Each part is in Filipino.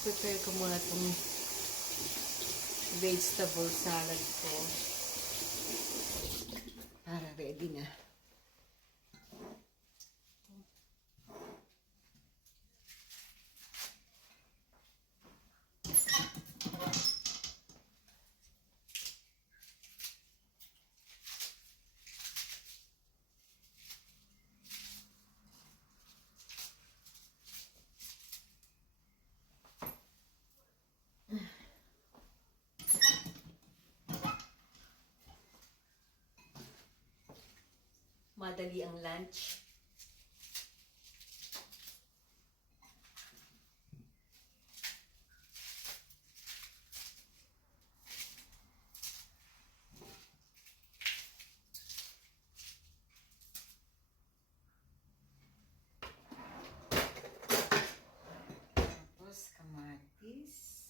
Prepare ko muna itong vegetable salad ko. Para ready na. Madali ang lunch. Tapos kamatis.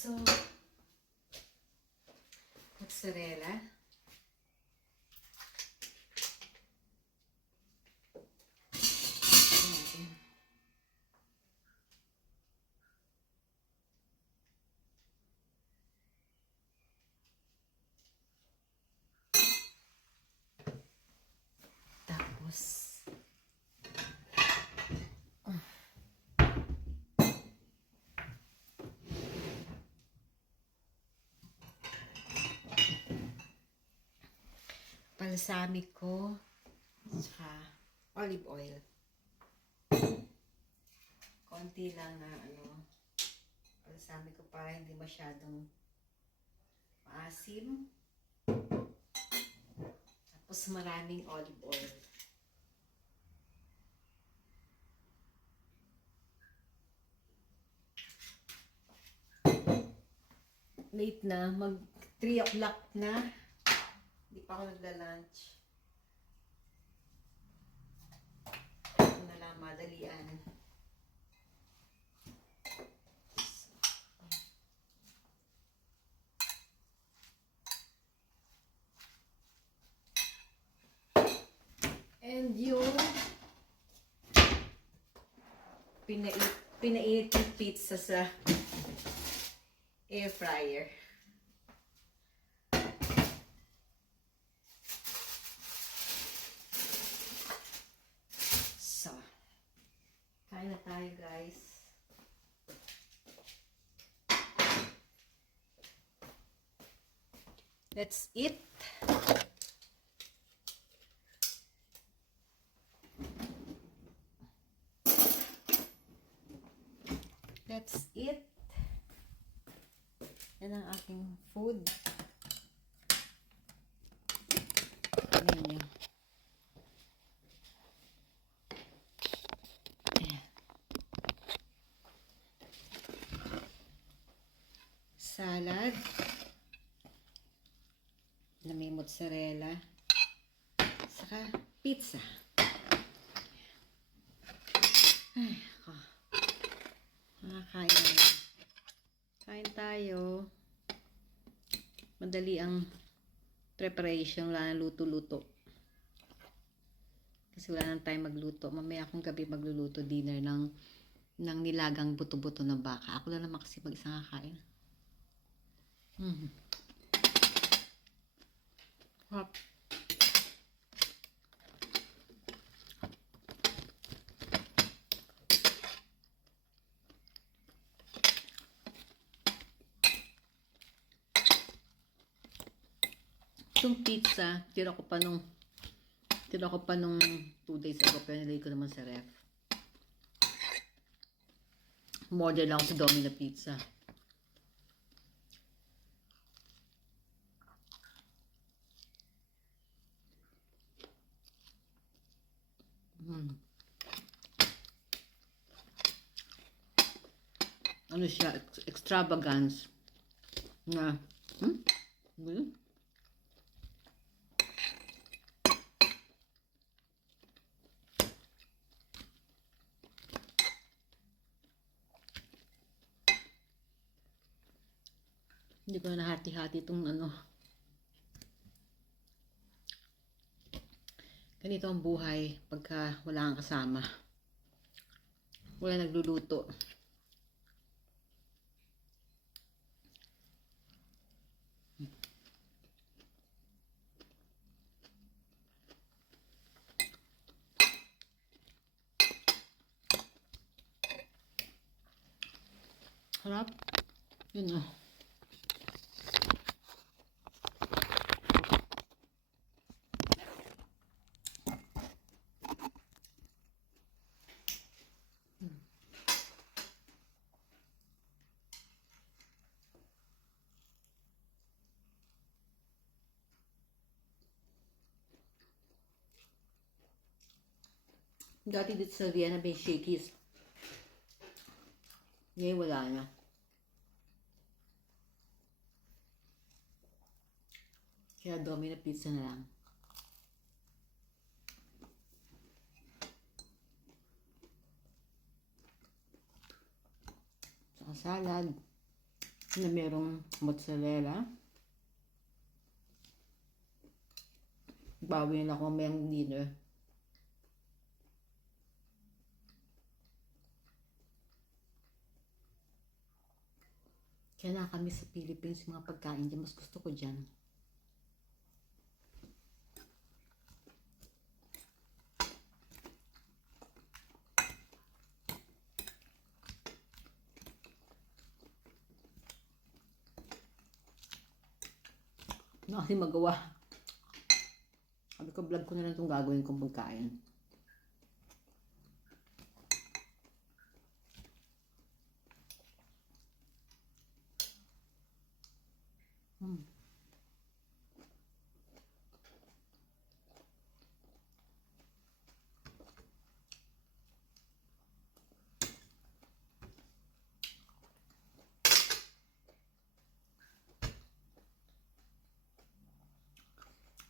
So, mozzarella. Tapos, balsamic ko, saka olive oil. Konti lang na balsamic ko para hindi masyadong maasim. Tapos maraming olive oil. Late na, mag 3 o'clock na. Hindi pa ako nagla-lunch. Ito na lang, madalian. And yung pinainit yung pizza sa air fryer. So, kain na tayo, guys. Let's eat. Let's eat. Yan ang aking food. Ayan yun. Salad. Na may mozzarella. Saka pizza. Ay, ako. Makakain na. Kain tayo. Madali ang preparation. Wala na luto-luto. Kasi wala nang time magluto. Mamaya akong gabi magluluto dinner ng nilagang buto-buto na baka. Ako lang naman kasi mag-isang kakain. Hop. Itong pizza, tira ko pa nung 2 days ago, pero nilagay ko naman sa ref. Umorder lang ako sa Domino Pizza. Ano siya, extravagance na Gulo. Hindi ko na nahati-hati itong ano. Ganito ang buhay pagka wala kang kasama. Wala nagluluto. Harap. Yun o. Dati dito sa Vienna may Shakey's. Ngayon wala na. Kaya Domino pizza na lang. Saka salad na merong mozzarella. Bawi na ako mayang dinner. Kaya na kami sa Philippines, mga pagkain dyan. Mas gusto ko dyan. Ano kasi magawa? Sabi ko, vlog ko na lang itong gagawin kong pagkain.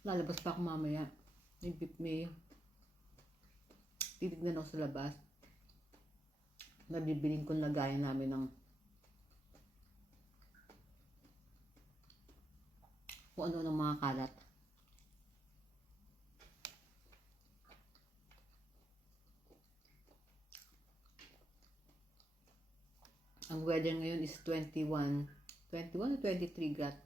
Lalabas pa ako mamaya. May titignan ako sa labas. Nabibiling kong lagayan namin ng kung ano ng mga kalat. Ang weather ngayon is 21 o 23 grad.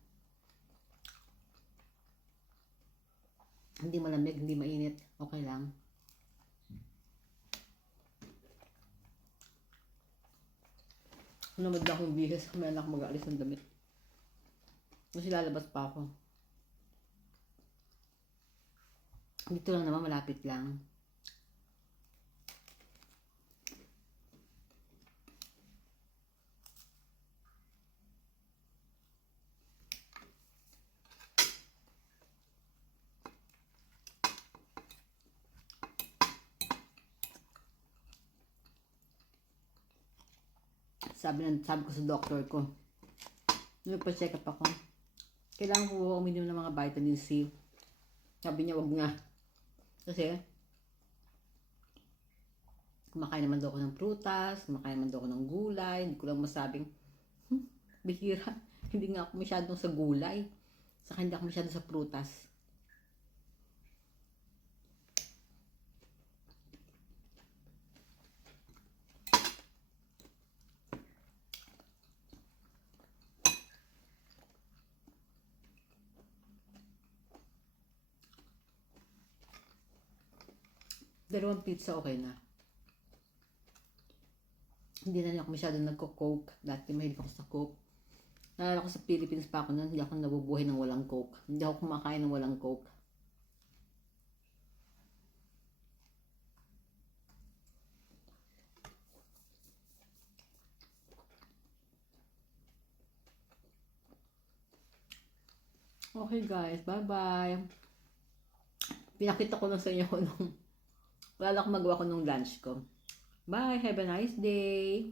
Hindi malamig, hindi mainit. Okay lang. Namad na akong bihis. May anak mag-aalis ng damit. Kasi lalabas pa ako. Dito lang naman, malapit lang. Sabi ko sa doktor ko, nagpa-check up ako, kailangan ko uminom ng mga vitamin C. Sabi niya, wag na. Kasi, kumakain naman daw ako ng prutas, kumakain naman daw ako ng gulay, hindi ko lang masabing, bihira, hindi nga ako masyadong sa gulay. Saka hindi ako masyadong sa prutas. Dalawang pizza okay na. Hindi na ako masyadong nagko-coke. Dati mahilig ako sa coke. Naalala ko sa Philippines pa ako nun, hindi ako nabubuhay ng walang coke. Hindi ako kumakain ng walang coke. Okay guys, bye-bye. Pinakita ko lang sa inyo kung wala akong magawa ko nung lunch ko. Bye, have a nice day.